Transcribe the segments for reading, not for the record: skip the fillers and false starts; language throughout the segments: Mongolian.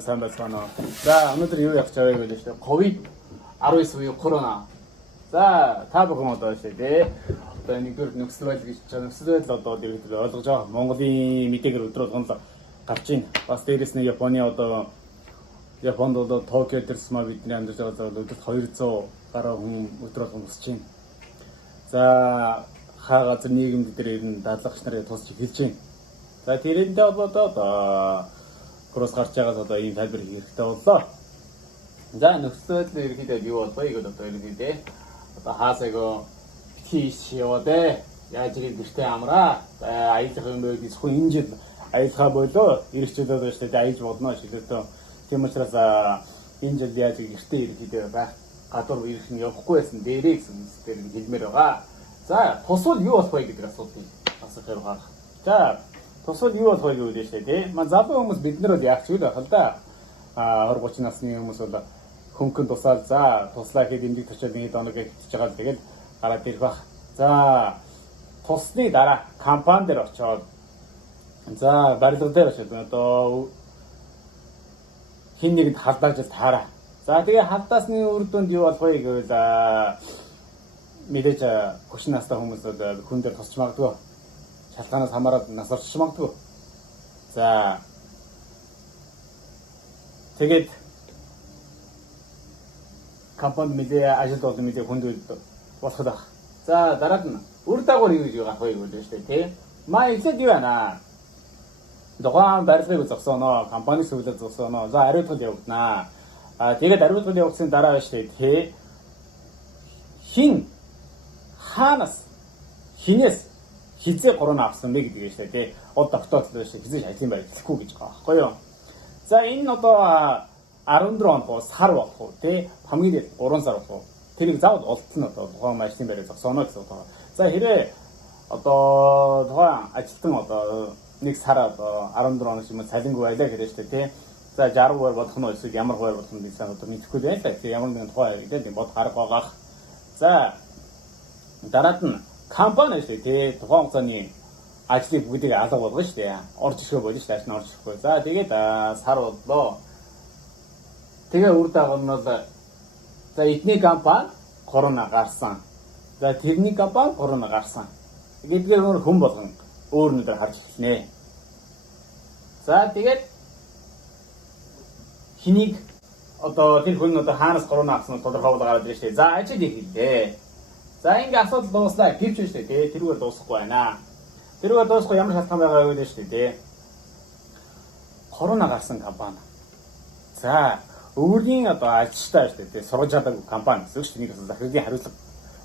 자, 오늘들이 요약 저희가 되시죠. COVID, 아로이스의 코로나. 자, 타복은 어떠시대? 어떤 이걸 눅슬로이드 저는 스도에서 어디 어디죠? 몽골이 밑에 그 들어서 갑진 아스테리스는 일본이 어떤 일본도 도쿄에 들스마 비트는데 저도 더일죠. 바로 들어서 무슨 자, 하가 좀 얘기들이 다 딱신하게 도스치 길진. 자, 뒤린데 크로스 카르치아가 이 발표를 이렇게 왔어. 자, 눅스도 이렇게 되고 이것도 이렇게 돼. 하세고 티시오데 야지리 드시테 아무라 아이트가 뭐지 소인지 아이트가 뭐도 이르치도 되시대 아이트 못나 시대도 테마스라서 인제 야지 이렇게 되어가 가토로 이르신 요 코에스 데리스 되는 길메로가 자 도솔 유어스 보이게 들었었지. 가서 들어가. 자 도솔 유어스 보이게 되시대. 마자포무스 비트로 대학교도 할다 어르고치 나스니 무서다 хүн тусаад за туслахыг эндийг төчөөд нэг доног гэж байгаа тэгээд гараад ирэх баг. За тусны дараа компани дээр очоод за барилга дээр очоод одоо хин нэгэнд халдааж таараа. За тэгээ халдаасны үр дүнд юу болох вэ гэвэл мэдээж хөшин настай хүмүүсүүд хүн дээр тусч магадгүй. Шалтгаанаас хамаарат нас орчих магадгүй. За тэгээд компани мэдээ ажилд бол мэдээ хүнд болох даа. За дараад нь үр дагавар юу гэж байгаа вэ гэж шүү дээ тий. Маа ихлэд юу байна? Дохоон барилгыг зогсооно, компани сувлаа зогсооно. За ариутгал явагдана. Тэгээд ариутгал явагдсан дараа шүү дээ тий. Хин хаанаас хинээс хизээ корона авсан бэ гэдэг шүү дээ тий. Одоо тогтооцлоо шүү хизээ шалын байр гэхгүй гэж байгаа байхгүй юу? За энэ одоо 14 он сар болох уу тий хамгийн 3 сар болох уу тэрийг заавал олдсон одоо тухайн машины барыг зогсооно гэсэн үг. За хэрэг одоо тухайн ажилтан одоо нэг сар одоо 14 он юм цалингүй байлаа гэдэг шүү дээ тий. За 60 хувиар болох нь эсвэл ямар хувиар болох нь гэсэн одоо мэдэхгүй байна л тий. Ямар нэгэн тухайн гэдэг бод гарах байгаах. За дараад нь компани шүү дээ тий. Тухайн хугацааны ажлыг бүгдийг алга болгоно шүү дээ. Орж ирэх болно шүү дээ. Орж ирэхгүй. За тэгээд сар боллоо. Тэгээ үр дагавар нь за эдний компани корона гарсан. За тэрний компани корона гарсан. Гэдгээр хүн болгон өөр нүдээр харж эхэлнэ. За тэгээд хэнийг одоо тэр хүн одоо хаанаас корона авсан нь тодорхойлоод гараад ирж штэ. За ажил хийлээ. За ингээ асуудал дууслаа гэвч штэ тий. Тэрүүгээр дуусахгүй байна. Тэрүүгээр дуусахгүй ямар шалтгаан байгаа вэ штэ тий. Корона гарсан компани. За өөрийн одоо ажилчтай шүү дээ. Сургаж чадаагүй компани гэсэн шүү дээ. Нэг захирлын хариуцлага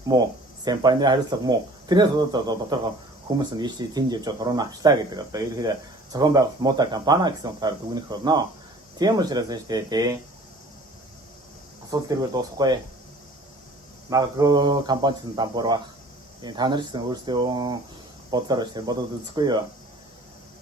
муу, сэмпайны хариуцлага муу. Тэрнээс одоо хүмүүс нь ийш тэнд явж корона авчлаа гэдэг одоо ерөөхдөө зохион байгуулалт муутай компани гэсэн утгаар дүгнэх болно. Тийм учраас шүү дээ. Асуудал тэргээр дуусахгүй. Магадгүй компанич нь дампуурах. Энэ та нар ч гэсэн өөрсдөө бодлоор шүү дээ. Бодоод үзэхгүй юу.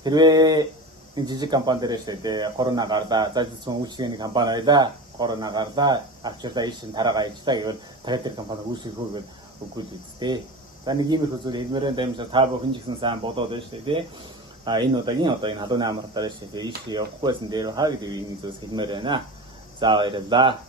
Хэрвээ энэ жижиг компани дээр шүү дээ. Корона гарлаа. За зөвхөн үйлчлэгээний компани байлаа. Корона гарлаа. Авчирдаа ишин тараага ижлаа гэвэл дахиад тэр компани үүсгэхүү гэж үгүй л үстэй. За нэг ийм их үзүүл эдмэрэн дамжаа та бүхэн ч гэсэн сайн бодоод байна шүү дээ. Энэ удаагийн энэ халууны амралтаар шүү дээ. Иш явахгүйсэн дээр хаа гэдэг ийм зүйлс хэлмээр байна. За баярлалаа.